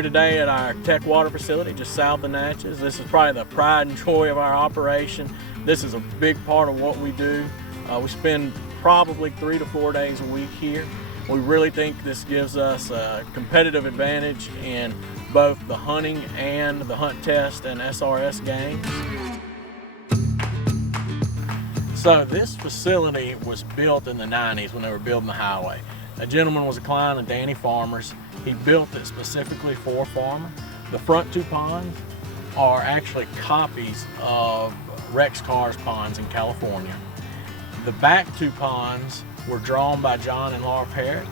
here today at our Tech Water facility just south of Natchez. This is probably the pride and joy of our operation. This is a big part of what we do. We spend probably 3 to 4 days a week here. We really think this gives us a competitive advantage in both the hunting and the hunt test and SRS games. So this facility was built in the 90s when they were building the highway. A gentleman was a client of Danny Farmer's. He built it specifically for Farmer. The front 2 ponds are actually copies of Rex Carr's ponds in California. The back 2 ponds were drawn by John and Laura Parrott.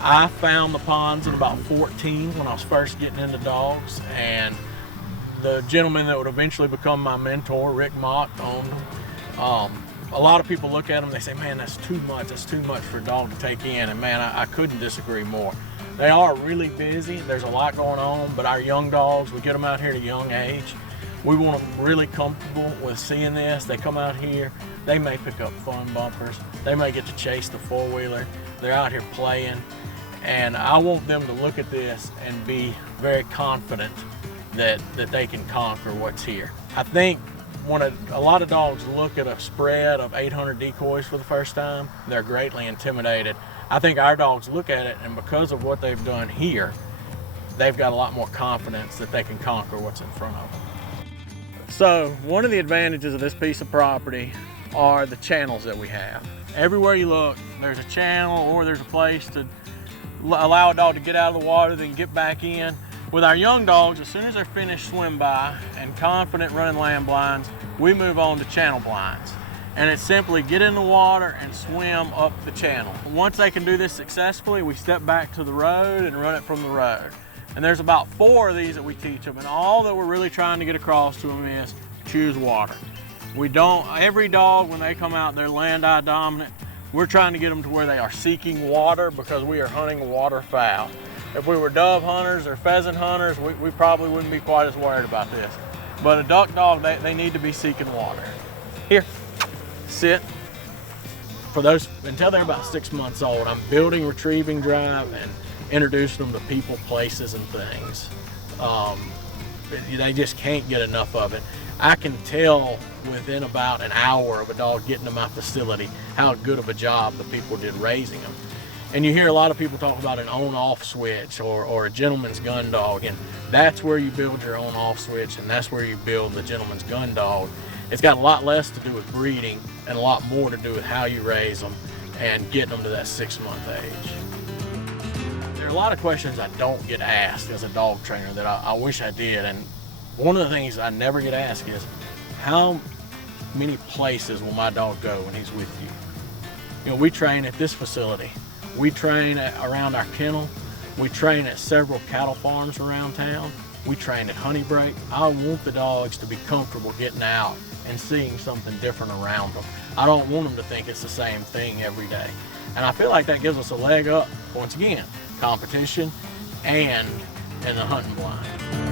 I found the ponds at about 14 when I was first getting into dogs, and the gentleman that would eventually become my mentor, Rick Mott, owned them. A lot of people look at them, they say, man, that's too much for a dog to take in, and man, I couldn't disagree more. They are really busy, there's a lot going on, but our young dogs, we get them out here at a young age. We want them really comfortable with seeing this. They come out here, they may pick up fun bumpers, they may get to chase the 4-wheeler, they're out here playing, and I want them to look at this and be very confident that they can conquer what's here. I think when a lot of dogs look at a spread of 800 decoys for the first time, they're greatly intimidated. I think our dogs look at it, and because of what they've done here, they've got a lot more confidence that they can conquer what's in front of them. So one of the advantages of this piece of property are the channels that we have. Everywhere you look, there's a channel or there's a place to allow a dog to get out of the water, then get back in. With our young dogs, as soon as they're finished swim by and confident running land blinds, we move on to channel blinds. And it's simply get in the water and swim up the channel. Once they can do this successfully, we step back to the road and run it from the road. And there's about 4 of these that we teach them, and all that we're really trying to get across to them is choose water. Every dog, when they come out, they're land-eye dominant. We're trying to get them to where they are seeking water because we are hunting waterfowl. If we were dove hunters or pheasant hunters, we probably wouldn't be quite as worried about this. But a duck dog, they need to be seeking water. Here, sit. For those, until they're about 6 months old, I'm building retrieving drive and introducing them to people, places, and things. They just can't get enough of it. I can tell within about an hour of a dog getting to my facility how good of a job the people did raising them. And you hear a lot of people talk about an on-off switch or a gentleman's gun dog, and that's where you build your on-off switch, and that's where you build the gentleman's gun dog. It's got a lot less to do with breeding and a lot more to do with how you raise them and getting them to that 6-month age. There are a lot of questions I don't get asked as a dog trainer that I wish I did, and one of the things I never get asked is, how many places will my dog go when he's with you? You know, we train at this facility. We train around our kennel. We train at several cattle farms around town. We train at Honey Break. I want the dogs to be comfortable getting out and seeing something different around them. I don't want them to think it's the same thing every day. And I feel like that gives us a leg up, once again, competition and in the hunting blind.